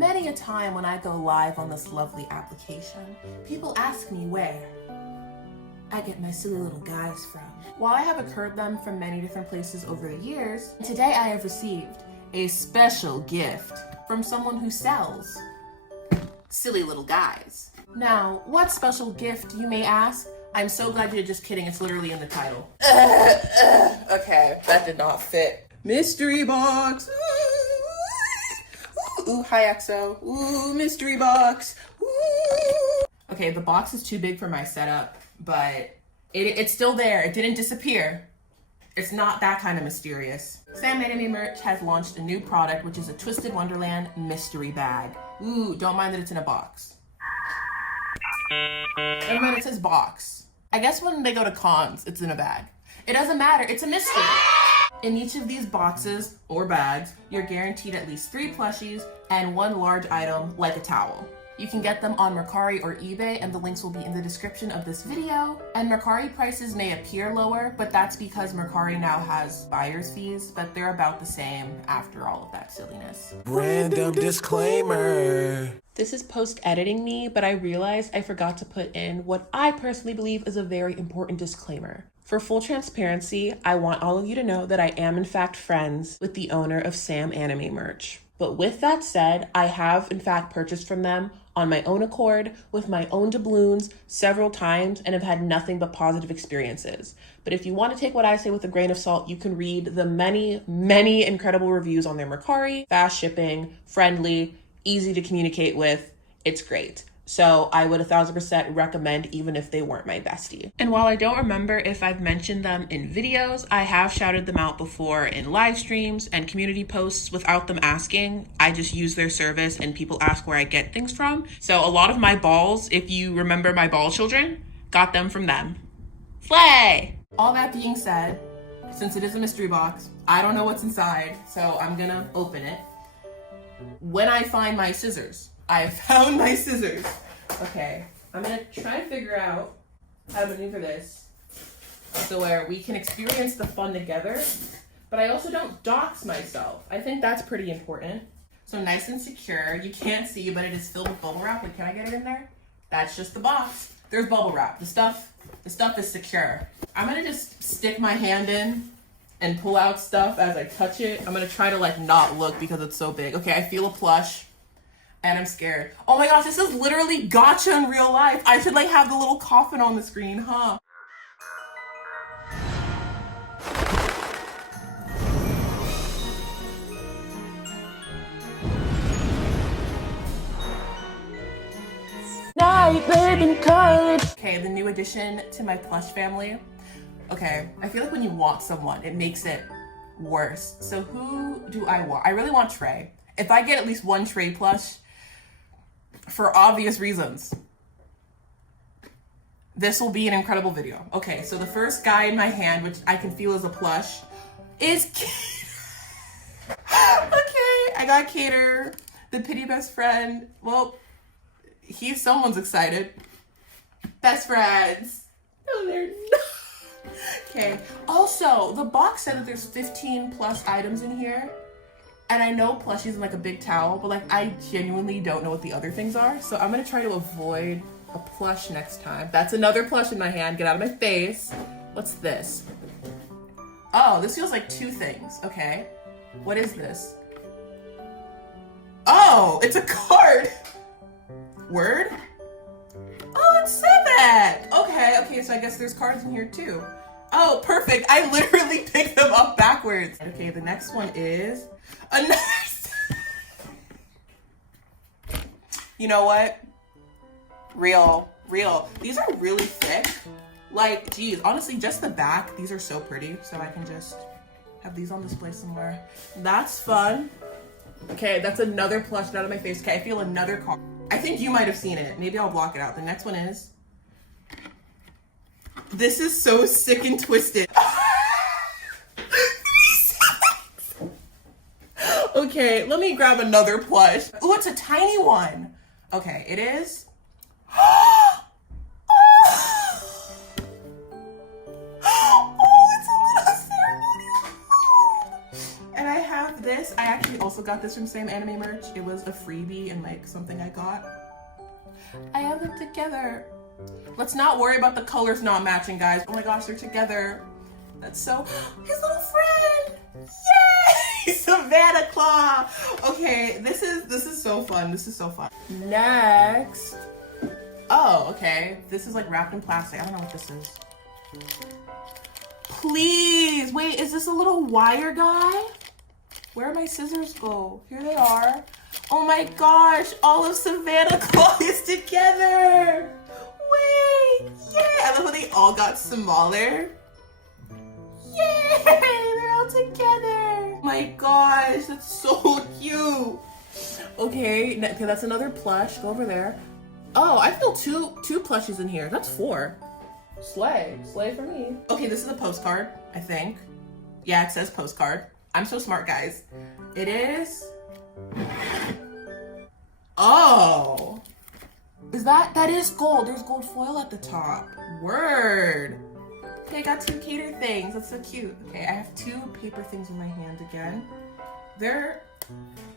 Many a time when I go live on this lovely application, people ask me where I get my silly little guys from. While I have occurred them from many different places over the years, today I have received a special gift from someone who sells silly little guys. Now, what special gift, you may ask? I'm so glad you're just kidding, it's literally in the title. Okay, that did not fit. Mystery box. Ooh, hi EXO. Ooh, mystery box. Ooh. Okay, the box is too big for my setup, but it's still there. It didn't disappear. It's not that kind of mysterious. Sam Anime Merch has launched a new product, which is a Twisted Wonderland mystery bag. Ooh, don't mind that it's in a box. Never mind, it says box. I guess when they go to cons, it's in a bag. It doesn't matter, it's a mystery. In each of these boxes or bags, you're guaranteed at least 3 plushies and 1 large item like a towel. You can get them on Mercari or eBay, and the links will be in the description of this video. And Mercari prices may appear lower, but that's because Mercari now has buyer's fees, but they're about the same after all of that silliness. Random disclaimer. This is post-editing me, but I realized I forgot to put in what I personally believe is a very important disclaimer. For full transparency, I want all of you to know that I am in fact friends with the owner of Sam Anime Merch. But with that said, I have in fact purchased from them on my own accord with my own doubloons several times and have had nothing but positive experiences. But if you want to take what I say with a grain of salt, you can read the many, many incredible reviews on their Mercari. Fast shipping, friendly, easy to communicate with. It's great. So I would 1000% recommend even if they weren't my bestie. And while I don't remember if I've mentioned them in videos, I have shouted them out before in live streams and community posts without them asking. I just use their service and people ask where I get things from. So a lot of my balls, if you remember my ball children, got them from them. Slay! All that being said, since it is a mystery box, I don't know what's inside, so I'm gonna open it. When I find my scissors. I found my scissors. Okay, I'm gonna try and figure out how to maneuver this so where we can experience the fun together, but I also don't dox myself. I think that's pretty important. So nice and secure. You can't see, but it is filled with bubble wrap. Like, can I get it in there? That's just the box. There's bubble wrap. The stuff is secure. I'm gonna just stick my hand in and pull out stuff as I touch it. I'm gonna try to like not look because it's so big. Okay, I feel a plush. And I'm scared. Oh my gosh, this is literally gacha in real life. I should like have the little coffin on the screen, huh? Okay, the new addition to my plush family. Okay, I feel like when you want someone, it makes it worse. So who do I want? I really want Trey. If I get at least 1 Trey plush, for obvious reasons, this will be an incredible video. Okay, so the first guy in my hand, which I can feel is a plush, is Cater. Okay, I got Cater, the pity best friend. Well, someone's excited. Best friends. No, they're not. Okay, also, the box said that there's 15 plus items in here. And I know plushies in like a big towel, but like I genuinely don't know what the other things are. So I'm gonna try to avoid a plush next time. That's another plush in my hand. Get out of my face. What's this? Oh, this feels like 2 things. Okay. What is this? Oh, it's a card. Word? Oh, it said that. Okay, so I guess there's cards in here too. Oh, perfect. I literally picked them up backwards. Okay, the next one is another. You know what? Real. These are really thick. Like, geez, honestly, just the back. These are so pretty. So I can just have these on display somewhere. That's fun. Okay, that's another plush out of my face. Okay, I feel another card. I think you might have seen it. Maybe I'll block it out. The next one is. This is so sick and twisted. Okay, let me grab another plush. Oh, it's a tiny one. Okay, it is. Oh, it's a little ceremonial. And I have have this. I actually also got this from Same Anime Merch. It was a freebie and like something I got. I have them together. Let's not worry about the colors not matching, guys. Oh my gosh, they're together. That's so, his little friend. Yay! Savannah Claw. Okay, this is so fun. This is so fun. Next. Oh, okay. This is like wrapped in plastic. I don't know what this is. Please, wait, is this a little wire guy? Where my scissors go? Here they are. Oh my gosh, all of Savannah Claw is together. Wait, yeah. I love how they all got smaller. Yay, they're all together. Oh my gosh, that's so cute. Okay, that's another plush. Go over there. Oh, I feel two plushies in here. That's 4. Slay for me. Okay, this is a postcard, I think. Yeah, it says postcard. I'm so smart, guys. It is. Oh, that is gold. There's gold foil at the top. Word. Okay, I got 2 cater things. That's so cute. Okay, I have 2 paper things in my hand again. They're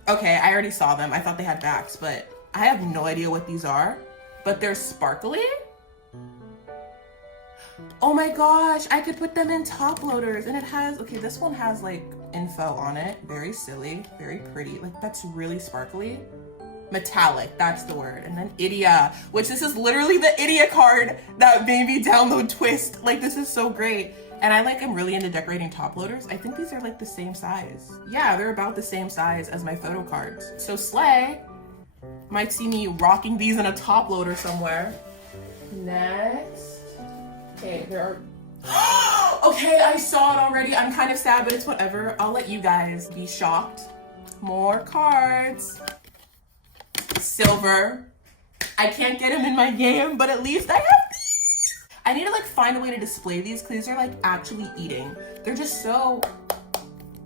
okay. I already saw them. I thought they had backs, but I have no idea what these are. But they're sparkly. Oh my gosh, I could put them in top loaders, and it has, okay, this one has like info on it. Very silly, very pretty. Like, that's really sparkly. Metallic, that's the word. And then Idia, which this is literally the Idia card that made me download Twist. Like, this is so great. And I'm really into decorating top loaders. I think these are like the same size. Yeah, they're about the same size as my photo cards. So Slay might see me rocking these in a top loader somewhere. Next. Okay, there are... Okay, I saw it already. I'm kind of sad, but it's whatever. I'll let you guys be shocked. More cards. Silver. I can't get them in my game, but at least I have these. I need to like find a way to display these because these are like actually eating. They're just so...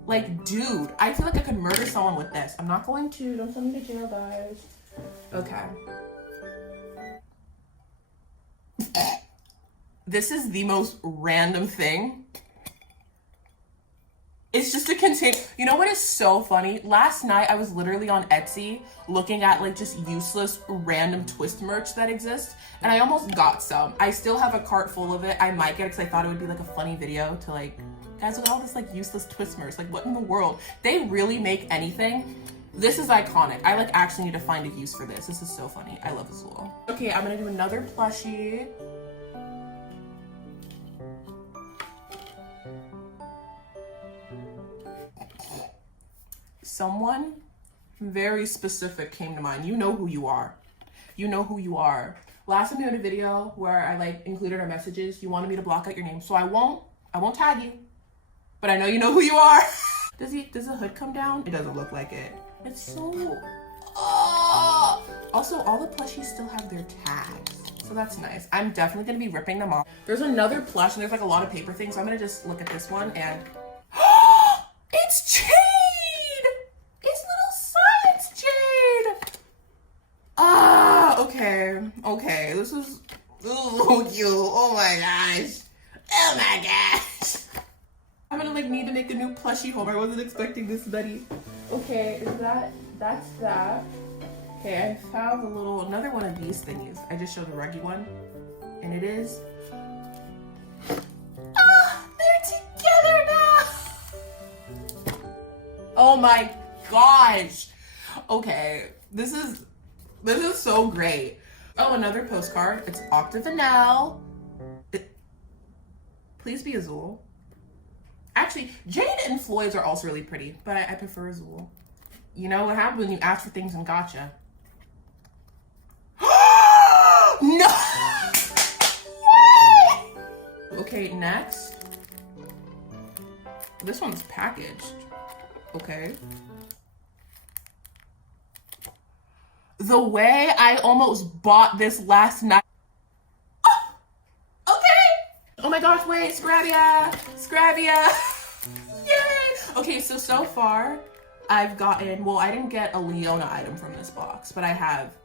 Like, dude, I feel like I could murder someone with this. I'm not going to. Don't send me to jail, guys. Okay. This is the most random thing. It's just a container. You know what is so funny? Last night I was literally on Etsy looking at like just useless random Twist merch that exists, and I almost got some. I still have a cart full of it. I might get it because I thought it would be like a funny video to like, guys, look at all this like useless Twist merch. Like, what in the world? They really make anything. This is iconic. I like actually need to find a use for this. This is so funny. I love this little. Okay, I'm gonna do another plushie. Someone very specific came to mind. You know who you are. You know who you are. Last time we had a video where I like included our messages. You wanted me to block out your name, so I won't tag you. But I know you know who you are. Does the hood come down? It doesn't look like it. It's so... Also, all the plushies still have their tags. So that's nice. I'm definitely going to be ripping them off. There's another plush and there's like a lot of paper things. So I'm going to just look at this one and... It's Jade! It's little science Jade! Okay. This is... Oh, cute. Oh my gosh. Oh my gosh. I'm gonna like need to make a new plushie home. I wasn't expecting this, buddy. Okay, that's that. Okay, I have another one of these thingies. I just showed the ruggy one. And it is... they're together now! Oh my gosh! Okay, this is so great. Oh, another postcard. It's Octavanel. Please be Azul. Actually, Jade and Floyd's are also really pretty, but I prefer Azul. You know what happens when you ask for things and gotcha? No! Yay! Okay, next. This one's packaged. Okay. The way I almost bought this last night. Oh my gosh, wait, Scravia! Yay! Okay, so far, I've gotten, well, I didn't get a Leona item from this box, but I have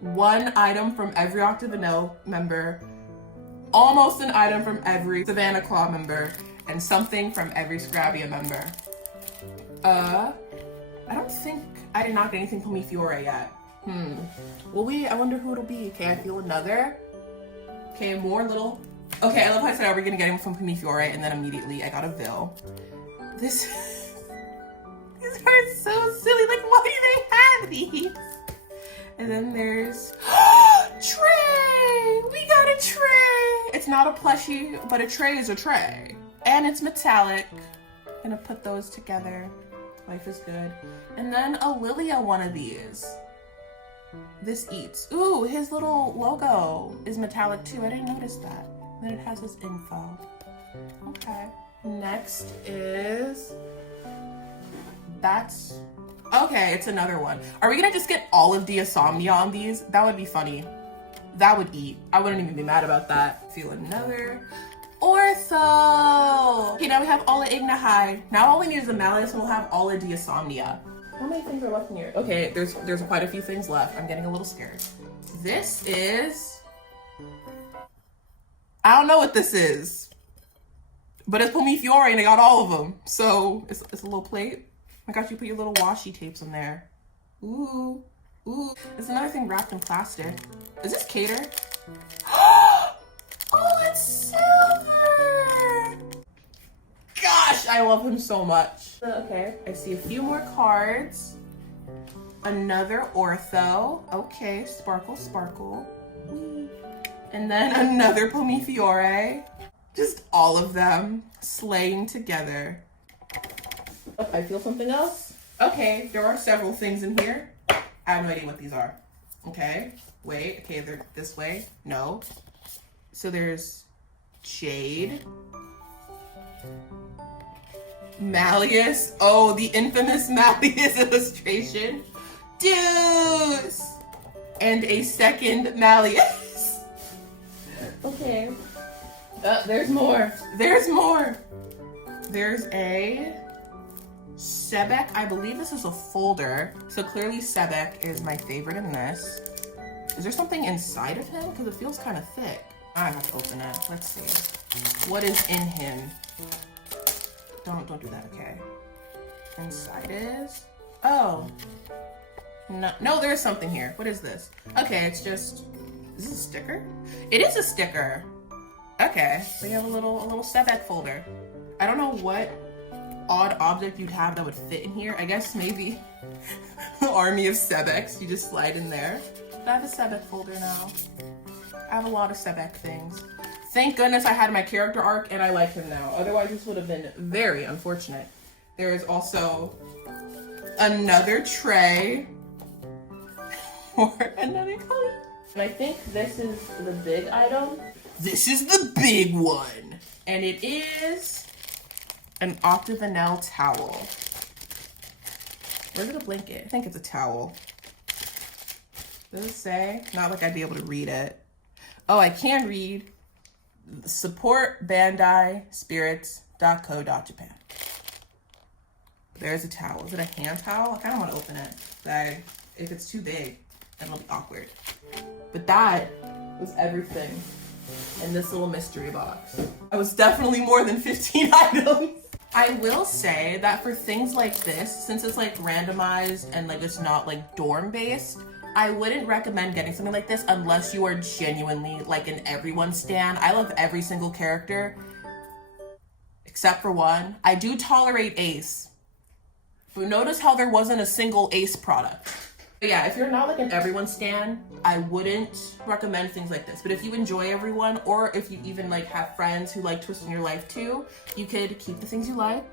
one item from every Octavanel member, almost an item from every Savannah Claw member, and something from every Scravia member. I don't think I did not get anything from Fiore yet. Well, wait, I wonder who it'll be. Okay, I feel another. Okay, more little. Okay, I love how I said we're gonna get him from Fiore, and then immediately I got a Vil. These are so silly. Like, why do they have these? And then there's tray. We got a tray. It's not a plushie, but a tray is a tray, and it's metallic. Gonna put those together. Life is good. And then a Lilia one of these. This eats. Ooh, his little logo is metallic too. I didn't notice that. Then it has his info. Okay. Next is... That's... Okay, it's another one. Are we gonna just get all of Diasomnia on these? That would be funny. That would eat. I wouldn't even be mad about that. Feel another. Ortho! Okay, now we have Alla Ignahai. Now all we need is a Malleus and we'll have Alla Diasomnia. How many things are left in here? Okay, there's quite a few things left. I'm getting a little scared. This is... I don't know what this is. But it's Fiore and I got all of them. So, it's a little plate. I got you put your little washi tapes in there. Ooh. Ooh. There's another thing wrapped in plastic. Is this Cater? Oh, it's silver! Gosh, I love him so much. Okay, I see a few more cards. Another Ortho. Okay, sparkle, sparkle. Whee. And then another Fiore. Just all of them slaying together. Oh, I feel something else. Okay, there are several things in here. I have no idea what these are. Okay, wait. Okay, they're this way. No. So there's Jade. Malleus. Oh, the infamous Malleus illustration. Deuce! And a second Malleus. Okay. There's more. There's more. There's a Sebek. I believe this is a folder. So clearly Sebek is my favorite in this. Is there something inside of him? Because it feels kind of thick. I have to open it. Let's see. What is in him? Don't do that, okay. Inside is... Oh. No, there's something here. What is this? Okay, it's just... Is this a sticker? It is a sticker. Okay, we have a little Sebek folder. I don't know what odd object you'd have that would fit in here. I guess maybe the army of Sebeks. You just slide in there. But I have a Sebek folder now. I have a lot of Sebek things. Thank goodness I had my character arc and I like him now. Otherwise this would have been very unfortunate. There is also another tray or another color. And I think this is the big item. This is the big one. And it is an Octavanel towel. Where's the blanket? I think it's a towel. Does it say? Not like I'd be able to read it. Oh, I can read. Support Bandai Spirits.co.japan. There's a towel. Is it a hand towel? I kind of want to open it. If it's too big, then it'll be awkward. But that was everything in this little mystery box. I was definitely more than 15 items. I will say that for things like this, since it's like randomized and like it's not like dorm based, I wouldn't recommend getting something like this unless you are genuinely like an everyone stan. I love every single character except for one. I do tolerate Ace. But notice how there wasn't a single Ace product. But yeah, if you're not like an everyone stan, I wouldn't recommend things like this. But if you enjoy everyone, or if you even like have friends who like Twist in your life too, you could keep the things you like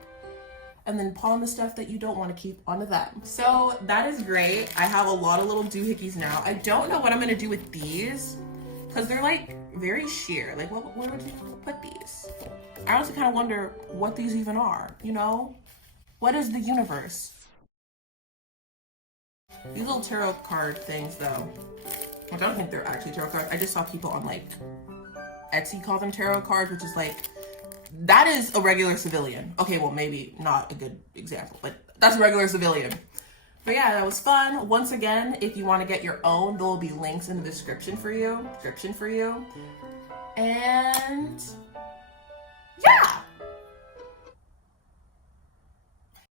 and then pawn the stuff that you don't want to keep onto them. So that is great. I have a lot of little doohickeys now. I don't know what I'm gonna do with these because they're like very sheer. Like where would you put these? I honestly kind of wonder what these even are, you know? What is the universe? These little tarot card things though, which I don't think they're actually tarot cards. I just saw people on like Etsy call them tarot cards, which is like, that is a regular civilian. Okay, well maybe not a good example, but that's a regular civilian. But yeah, that was fun. Once again, if you want to get your own, there will be links in the description for you. And yeah.